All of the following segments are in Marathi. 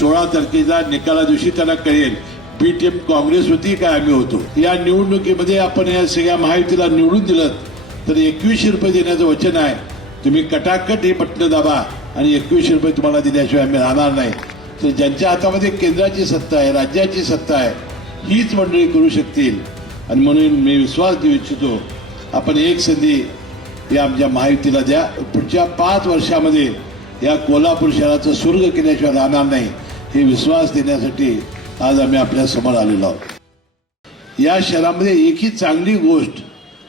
16 तारखेला निकाला दिवशी त्यांना कळेल बी टीम काँग्रेस होती काय आम्ही होतो. या निवडणुकीमध्ये आपण या सगळ्या महायुतीला निवडून दिलं तर 2100 रुपये देण्याचं वचन आहे. तुम्ही कटाकट हे बटणं दाबा आणि 2100 रुपये तुम्हाला दिल्याशिवाय आम्ही राहणार नाही. तर ज्यांच्या हातामध्ये केंद्राची सत्ता आहे, राज्याची सत्ता आहे, हीच मंडळी करू शकतील. आणि म्हणून मी विश्वास देऊ इच्छितो, आपण एक संधी या आमच्या महायुतीला द्या. पुढच्या 5 वर्षामध्ये या कोल्हापूर शहराचं स्वर्ग केल्याशिवाय राहणार नाही हे विश्वास देण्यासाठी आज आम्ही आपल्या समोर आलेलो आहोत. या शहरामध्ये एकही चांगली गोष्ट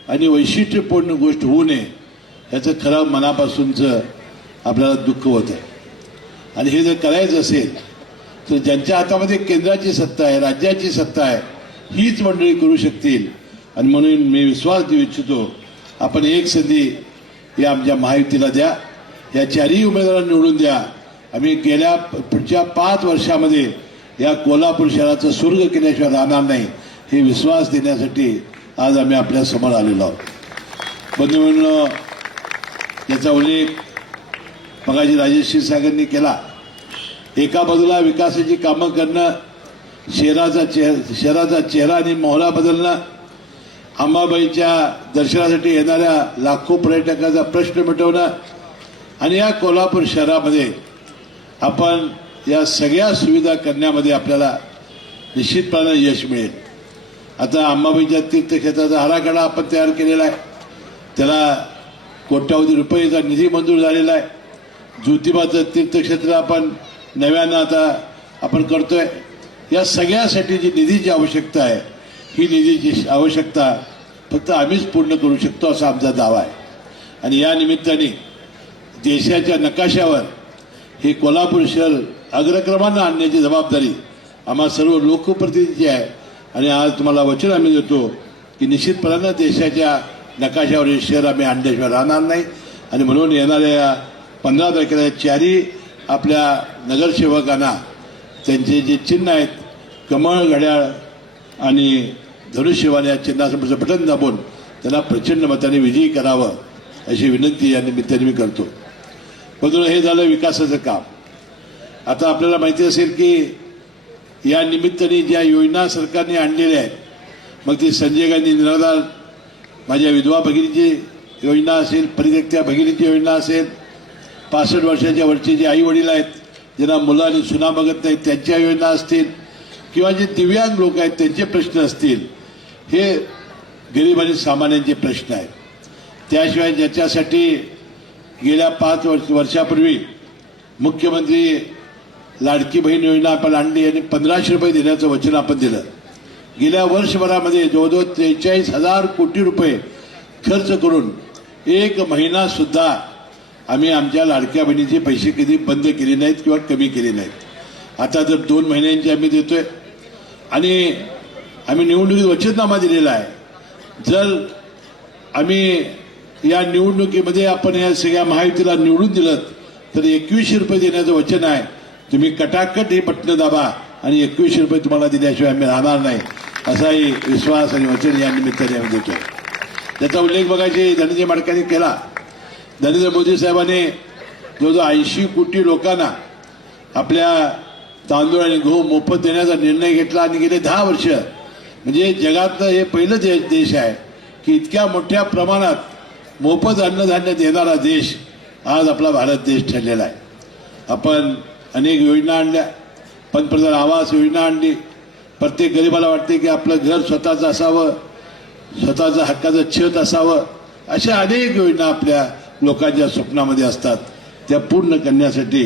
आणि वैशिष्ट्यपूर्ण गोष्ट होऊ नये याचं खरं मनापासूनचं आपल्याला दुःख होत आहे. आणि हे जर करायचं असेल तर ज्यांच्या हातामध्ये केंद्राची सत्ता आहे, राज्याची सत्ता आहे, हीच मंडळी करू शकतील. आणि म्हणून मी विश्वास देऊ इच्छितो, आपण एक संधी या आमच्या महायुतीला द्या. या 4ही उमेदवारांना निवडून द्या. आम्ही पुढच्या 5 वर्षामध्ये या कोल्हापूर शहराचं स्वर्ग केल्याशिवाय राहणार नाही हे विश्वास देण्यासाठी आज आम्ही आपल्या समोर आलेलो आहोत. बंधूंनो, याचा उल्लेख मगाशी राजेश क्षीरसागरांनी केला. एका बाजूला विकासाची कामं करणं, शहराचा चेहरा आणि मोहरा बदलणं, अंबाबाईच्या दर्शनासाठी येणाऱ्या लाखो पर्यटकाचा प्रश्न मिटवणं आणि या कोल्हापूर शहरामध्ये आपण या सगळ्या सुविधा करण्यामध्ये आपल्याला निश्चितपणे यश मिळेल. आता अंबाबाईच्या तीर्थक्षेत्राचा आराखडा आपण तयार केलेला आहे. त्याला कोट्यावधी रुपयेचा निधी मंजूर झालेला आहे. ज्योतिबाचं तीर्थक्षेत्र आपण नव्यानं आता आपण करतोय. या सगळ्यासाठी जी निधीची आवश्यकता आहे, ही निधीची आवश्यकता फक्त आम्हीच पूर्ण करू शकतो असा आमचा दावा आहे. आणि या निमित्ताने देशाच्या नकाशावर हे कोल्हापूर शहर अग्रक्रमानं आणण्याची जबाबदारी आम्हा सर्व लोकप्रतिनिधीची आहे. आणि आज तुम्हाला वचन आम्ही देतो की निश्चितपणानं देशाच्या नकाशावर हे शहर आम्ही आणल्याशिवाय राहणार नाही. आणि म्हणून येणाऱ्या 15 तारखेला 4ही आपल्या नगरसेवकांना त्यांचे जे चिन्ह आहेत, कमळ, घड्याळ आणि धनुष्यवाण या चिन्हासमोरचं बटन दाबून त्यांना प्रचंड मताने विजयी करावं अशी विनंती या निमित्ताने मी करतो. म्हणून हे झालं विकासाचं काम. आता आपल्याला माहिती असेल की या निमित्ताने ज्या योजना सरकारने आणलेल्या आहेत, मग ती संजय गांधी निराधार माझ्या विधवा भगिनीची योजना असेल, परित्यक्त्या भगिनीची योजना असेल, 65 वर्षाच्या वरचे जे आई वडील आहेत ज्यांना मुलं आणि सुना बघत नाहीत त्यांच्या योजना असतील, किंवा जे दिव्यांग लोक आहेत त्यांचे प्रश्न असतील, हे गरीब आणि सामान्यांचे प्रश्न आहेत. त्याशिवाय ज्याच्यासाठी गेल्या 5 वर्षापूर्वी मुख्यमंत्री लाडकी बहीण योजना आपण आणली आणि 1500 रुपये देण्याचं वचन आपण दिलं. गेल्या वर्षभरामध्ये जवळजवळ 43,000 कोटी रुपये खर्च करून 1 महिना सुद्धा आम्ही आमच्या लाडक्या बहिणीचे पैसे कधी बंद केले नाहीत किंवा कमी केले नाहीत. आता तर 2 महिन्यांचे आम्ही देतोय. आणि आम्ही निवडणुकीत वचननामा दिलेला आहे. जर आम्ही या निवडणुकीमध्ये आपण या सगळ्या महायुतीला निवडून दिलं तर 2100 रुपये देण्याचं वचन आहे. तुम्ही कटाकट हे बटणं दाबा आणि 2100 रुपये तुम्हाला दिल्याशिवाय आम्ही राहणार नाही असाही विश्वास आणि वचन या निमित्ताने आम्ही देतो. त्याचा उल्लेख बघायचे धनंजय माडकांनी केला. नरेंद्र मोदी साहेबांनी जवळजवळ 80 कोटी लोकांना आपल्या तांदूळ आणि गहू मोफत देण्याचा निर्णय घेतला. आणि गेले 10 वर्ष म्हणजे जगातलं हे पहिलं देश आहे की इतक्या मोठ्या प्रमाणात मोफत अन्नधान्य देणारा देश आज आपला भारत देश ठरलेला आहे. आपण अनेक योजना आणल्या. पंतप्रधान आवास योजना आणली. प्रत्येक गरिबाला वाटते की आपलं घर स्वतःचं असावं, स्वतःचं हक्काचं छत असावं. अशा अनेक योजना आपल्या लोकांच्या स्वप्नामध्ये असतात. त्या पूर्ण करण्यासाठी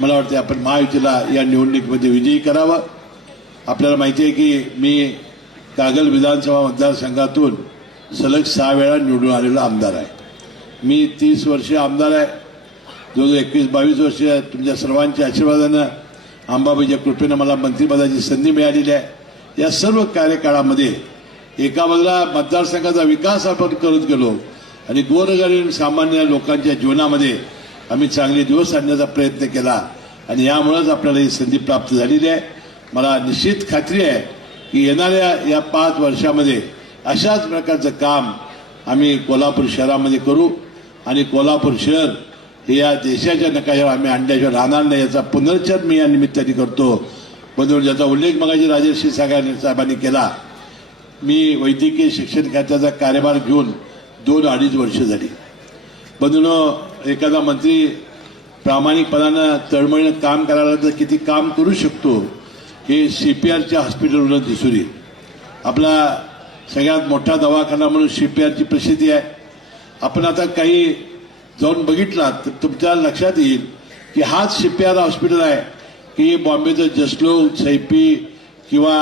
मला वाटते आपण महायुतीला या निवडणुकीमध्ये विजयी करावं. आपल्याला माहिती आहे की मी कागल विधानसभा मतदारसंघातून सलग 6 वेळा निवडून आलेला आमदार आहे. मी 30 वर्ष आमदार आहे. जवळजवळ 21-22 वर्ष तुमच्या सर्वांच्या आशीर्वादानं, अंबाबाईच्या कृपेनं मला मंत्रिपदाची संधी मिळालेली आहे. या सर्व कार्यकाळामध्ये एका बाजूला मतदारसंघाचा विकास आपण करत गेलो आणि गोरगरीब सामान्य लोकांच्या जीवनामध्ये आम्ही चांगले दिवस आणण्याचा प्रयत्न केला. आणि यामुळेच आपल्याला ही संधी प्राप्त झालेली आहे. मला निश्चित खात्री आहे की येणाऱ्या या 5 वर्षामध्ये अशाच प्रकारचं काम आम्ही कोल्हापूर शहरामध्ये करू आणि कोल्हापूर शहर हे या देशाच्या नकाशावर आम्ही आणल्याशिवाय राहणार नाही याचा पुनरुच्चार मी या निमित्ताने करतो. बंधूंनो, ज्याचा उल्लेख मगाशी राजर्षी साहेबांनी केला, मी वैद्यकीय शिक्षण खात्याचा कार्यभार घेऊन 2-2.5 वर्ष झाली. बंधूंनो, एखादा मंत्री प्रामाणिकपणानं तळमळीनं काम करायला तर किती काम करू शकतो हे CPRच्या हॉस्पिटलवरून दिसून येईल. आपला सगळ्यात मोठा दवाखाना म्हणून CPRची प्रसिद्धी आहे. आपण आता काही जाऊन बघितलात तर तुमच्या लक्षात येईल की हाच CPR हॉस्पिटल आहे की बॉम्बेचं जसलोक, सैपी किंवा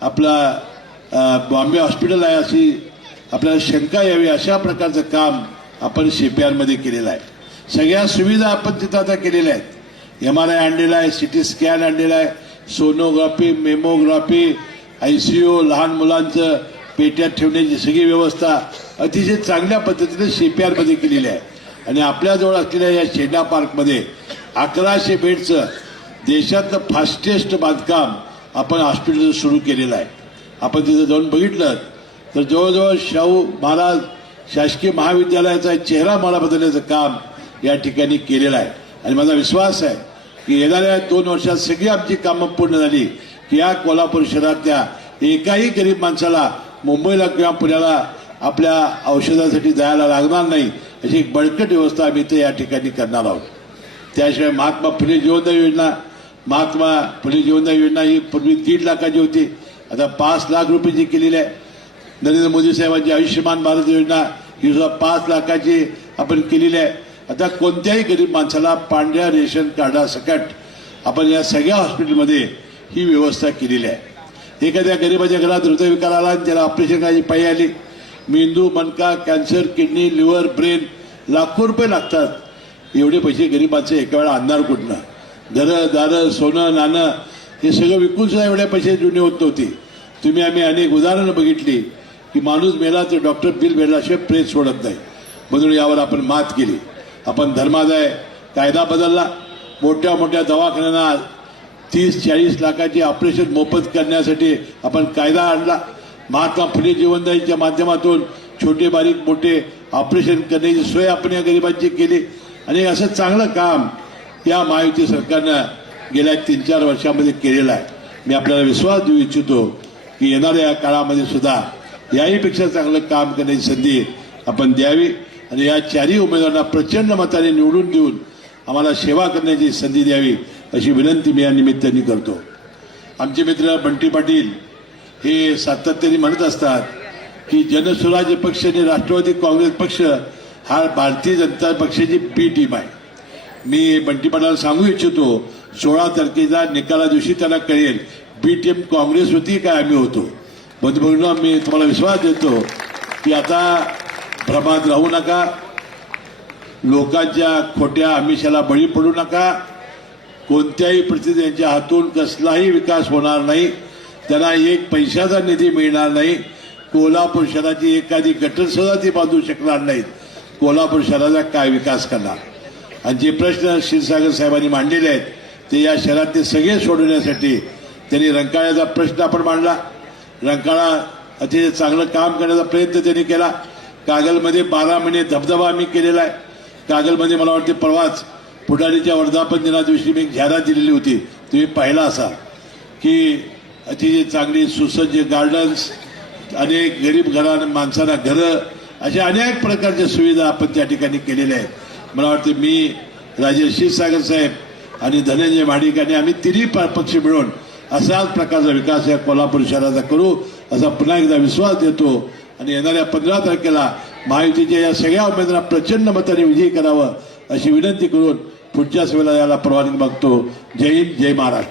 आपला बॉम्बे हॉस्पिटल आहे अशी आपल्याला शंका यावी अशा प्रकारचं काम आपण CPRमध्ये केलेलं आहे. सगळ्या सुविधा आपण तिथं आता केलेल्या आहेत. MRI आणलेला आहे, CT स्कॅन आणलेला आहे, सोनोग्राफी, मेमोग्राफी, ICU, लहान मुलांचं पेट्यात ठेवण्याची सगळी व्यवस्था अतिशय चांगल्या पद्धतीने CPRमध्ये केलेली आहे. आणि आपल्याजवळ असलेल्या या शेडा पार्कमध्ये 1100 बेडचं देशातलं फास्टेस्ट बांधकाम आपण हॉस्पिटल सुरू केलेलं आहे. आपण तिथं जाऊन बघितलं तर जवळजवळ शाहू महाराज शासकीय महाविद्यालयाचा चेहरा मला बदलण्याचं काम या ठिकाणी केलेलं आहे. आणि माझा विश्वास आहे की येणाऱ्या 2 वर्षात सगळी आमची कामं पूर्ण झाली की या कोल्हापूर शहरातल्या एकाही गरीब माणसाला मुंबईला किंवा पुण्याला आपल्या औषधासाठी जायला लागणार नाही अशी एक बळकट व्यवस्था आम्ही इथे या ठिकाणी करणार आहोत. त्याशिवाय महात्मा फुले जीवनदायी योजना ही पूर्वी 1.5 लाखाची होती, आता 5 लाख रुपयाची केलेली आहे. नरेंद्र मोदी साहेबांची आयुष्यमान भारत योजना ही सुद्धा 5 लाखाची आपण केलेली आहे. आता कोणत्याही गरीब माणसाला पांढऱ्या रेशन कार्डासकट आपण या सगळ्या हॉस्पिटलमध्ये ही व्यवस्था केलेली आहे. एखाद्या गरीबाच्या घरात हृदयविकार आला आणि त्याला ऑपरेशन करायची पायी आली, मेंदू, मणका, कॅन्सर, किडनी, लिव्हर, ब्रेन लाखो रुपये लागतात. एवढे पैसे गरीबाचे एका वेळा आणणार कुठनं? घरं दारं सोनं नाणं हे सगळं विकून सुद्धा एवढ्या पैसे जुने होत नव्हते. आम्ही अनेक उदाहरणं बघितली की माणूस मेला तर डॉक्टर बिल भेटल्याशिवाय प्रेत सोडत नाही. म्हणून यावर आपण मात केली. आपण धर्मादाय कायदा बदलला. मोठ्या मोठ्या दवाखान्यांना 30-40 लाखाची ऑपरेशन मोफत करण्यासाठी आपण कायदा आणला. महात्मा फुले जीवनदायीच्या माध्यमातून छोटे बारीक मोठे ऑपरेशन करण्याची सोय आपण या गरिबांची केली. आणि असं चांगलं काम या महायुती सरकारनं गेल्या 3-4 वर्षामध्ये केलेलं आहे. मी आपल्याला विश्वास देऊ इच्छितो की येणाऱ्या या काळामध्ये सुद्धा याहीपेक्षा चांगलं काम करण्याची संधी आपण द्यावी आणि या 4ही उमेदवारांना प्रचंड मताने निवडून देऊन आम्हाला सेवा करण्याची संधी द्यावी अशी विनंती मी या निमित्ताने करतो. आमचे मित्र बंटी पाटील हे सातत्याने म्हणत असतात की जनसुराज्य पक्ष आणि राष्ट्रवादी काँग्रेस पक्ष हा भारतीय जनता पक्षाची बी टीम आहे. मी बंटी पाटलाला सांगू इच्छितो 16 तारखेच्या निकाला दिवशी त्यांना कळेल बी टीम काँग्रेस होती काय आम्ही होतो. बंधूंनो, मी तुम्हाला विश्वास देतो की आता भ्रमात राहू नका, लोकांच्या खोट्या आमिषाला बळी पडू नका. कोणत्याही परिस्थितीत यांच्या हातून कसलाही विकास होणार नाही, त्यांना 1 पैशाचा निधी मिळणार नाही. कोल्हापूर शहराची एखादी गटर सुद्धा ती बांधू शकणार नाहीत. कोल्हापूर शहराचा काय विकास करणार? आणि जे प्रश्न क्षीरसागर साहेबांनी मांडलेले आहेत ते या शहरातले सगळे सोडवण्यासाठी त्यांनी रंकाळ्याचा प्रश्न आपण मांडला. रंकाळा अतिशय चांगलं काम करण्याचा प्रयत्न त्यांनी केला. कागलमध्ये 12 महिने धबधबा आम्ही केलेला आहे. कागलमध्ये मला वाटते परवाच पुढारीच्या वर्धापन दिना दिवशी मी एक जाहिरात दिलेली होती, तुम्ही पाहिला असाल की अतिशय चांगली सुसज्ज गार्डन्स, अनेक गरीब माणसांना घरं, अशा अनेक प्रकारच्या सुविधा आपण त्या ठिकाणी केलेल्या आहेत. मला वाटते मी राजेश क्षीरसागर साहेब आणि धनंजय महाडिक आणि आम्ही 3ही पक्ष मिळून असाच प्रकारचा विकास या कोल्हापूर शहराचा करू असा पुन्हा एकदा विश्वास देतो. आणि येणाऱ्या 15 तारखेला महायुतीच्या या सगळ्या उमेदवारांना प्रचंड मताने विजयी करावं अशी विनंती करून पुढच्या सभेला याला परवानगी मागतो. जय हिंद, जय महाराष्ट्र.